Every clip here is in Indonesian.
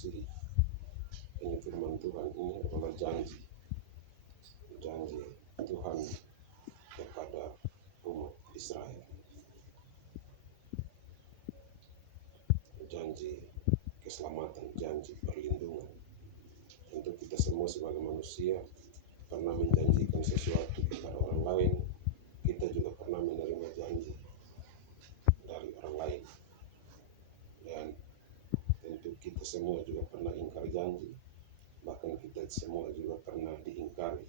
mengasihi. Ini firman Tuhan, ini adalah janji Tuhan kepada umat Israel. Janji keselamatan, janji perlindungan. Tentu kita semua sebagai manusia pernah menjanjikan sesuatu kepada orang lain. Kita juga pernah menerima janji dari orang lain. Dan tentu kita semua juga pernah ingkar janji. Bahkan kita semua juga pernah diingkari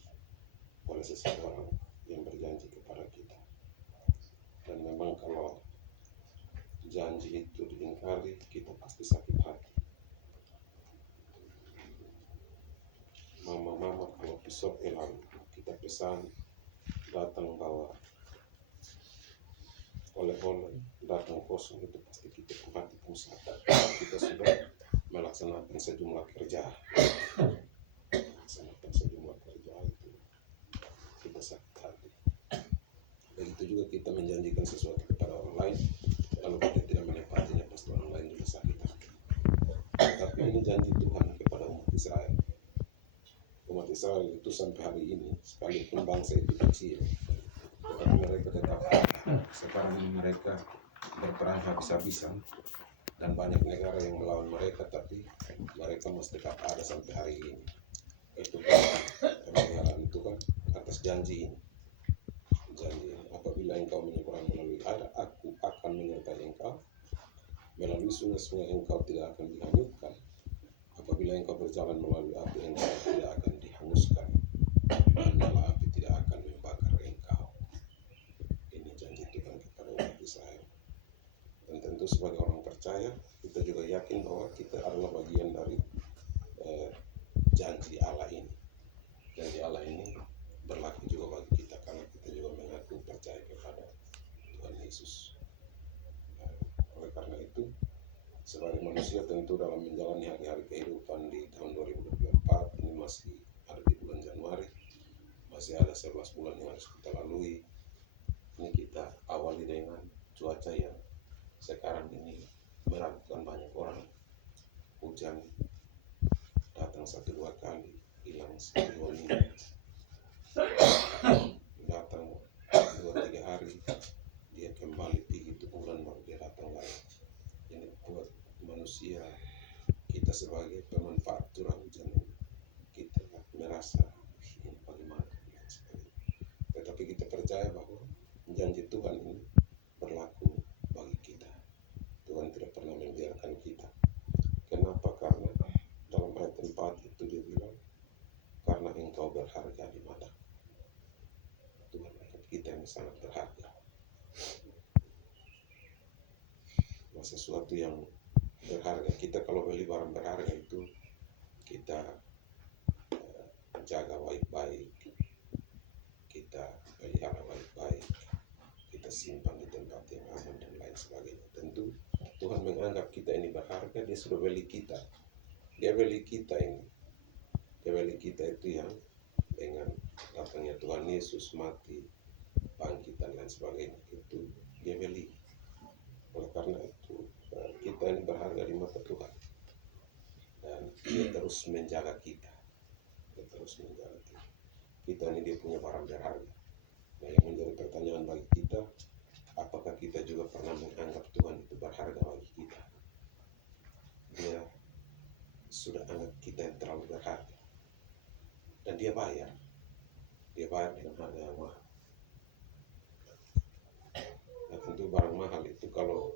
oleh seseorang yang berjanji kepada kita. Dan memang kalau janji itu diingkari, kita pasti sakit hati. Mama kalau besok hilang, kita pesan datang bawa oleh-oleh, datang kosong, itu pasti kita hati pusat. Kita sudah melaksanakan sejumlah kerja itu kita sakit hati. Begitu juga kita menjanjikan sesuatu kepada orang lain, lalu kita tidak menepatinya, pasti orang lain juga sakit hati. Tapi ini janji Tuhan kepada umat Israel. Umat Israel itu sampai hari ini, sekalipun bangsa itu kecil, tetapi mereka tetap ada. Sekarang ini mereka berperang habis-habisan dan banyak negara yang melawan mereka, tapi mereka masih tetap ada sampai hari ini. Itu pemeliharaan Tuhan atas janji ini. Apabila engkau menyeberang melalui air, aku akan menyertai engkau. Melalui sungai-sungai engkau tidak akan dihanyutkan. Apabila engkau berjalan melalui api, engkau tidak akan dihanguskan, dan nyala api tidak akan membakar engkau. Ini janji Tuhan kepada umat Israel. Dan tentu sebagai orang percaya, kita juga yakin bahwa kita adalah bagian dari janji Allah ini. Janji Allah ini berlaku juga bagi kita, karena kita juga mengaku percaya kepada Tuhan Yesus. Oleh karena itu, sebagai manusia tentu dalam menjalani hari-hari kehidupan di tahun 2024 ini masih ada di bulan Januari, masih ada 11 bulan yang harus kita lalui. Ini kita awali dengan cuaca yang sekarang ini meragukan banyak orang. Hujan datang 1-2 kali, hilang 1-2 minggu, datang 2-3 hari, dia kembali pergi itu bulan baru dia datang lagi. Ini buat manusia, kita sebagai pemanfaat curah hujan ini, kita merasa ini bagaimana. Tetapi kita percaya bahwa janji Tuhan ini berlaku bagi kita. Tuhan tidak pernah membiarkan kita. Kenapa? Karena dalam ayat 4 itu dia bilang, karena engkau berharga di mata Tuhan. Kita yang sangat berharga. Sesuatu yang berharga, kita kalau beli barang berharga itu kita jaga baik-baik, kita pelihara baik-baik, kita simpan di tempat yang aman dan lain sebagainya. Tentu Tuhan menganggap kita ini berharga, dia sudah beli kita. Dia beli kita ini. Dia beli kita itu yang dengan datangnya Tuhan Yesus, mati, bangkit dan lain sebagainya, itu dia beli. Oleh karena itu kita ini berharga di mata Tuhan, dan dia terus menjaga kita. Kita ini dia punya barang berharga. Nah, yang menjadi pertanyaan bagi kita, apakah kita juga pernah menganggap Tuhan itu berharga bagi kita? Dia sudah anggap kita yang terlalu berharga, dan dia bayar dengan harga yang mahal. Nah, tentu barang mahal itu, kalau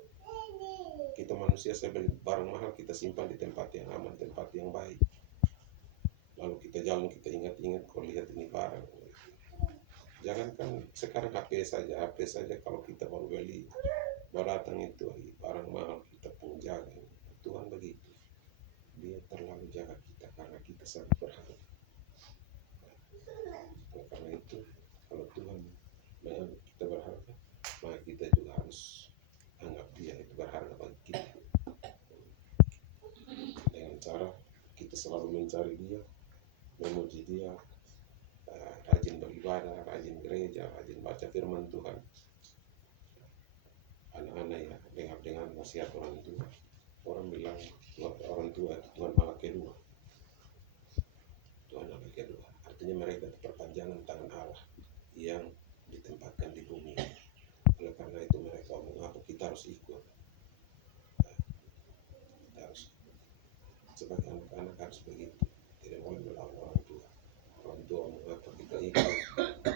kita manusia, saya beli barang mahal, kita simpan di tempat yang aman, tempat yang baik. Lalu kita jalan, kita ingat-ingat, kalau lihat ini barang. Jangankan sekarang HP saja kalau kita baru beli, baru datang itu barang mahal, kita pun jaga. Tuhan begitu, dia terlalu jaga kita karena kita sangat berharga. Oleh karena itu, kalau Tuhan menganggap kita berharga, maka kita juga harus anggap dia itu berharga bagi kita. Dengan cara kita selalu mencari dia, memuji dia, rajin beribadah, rajin gereja, rajin baca firman Tuhan. Anak-anak ya dengar nasihat orang tua, Orang bilang orang tua itu Tuhan Allah kedua. Tuhan Allah kedua. Artinya mereka itu perpanjangan tangan Allah yang ditempatkan di bumi. Oleh karena itu mereka omong apa kita harus ikut. Kita harus sebagai anak-anak harus begitu. Tidak boleh melawan orang tua. Orang tua omong apa kita ikut.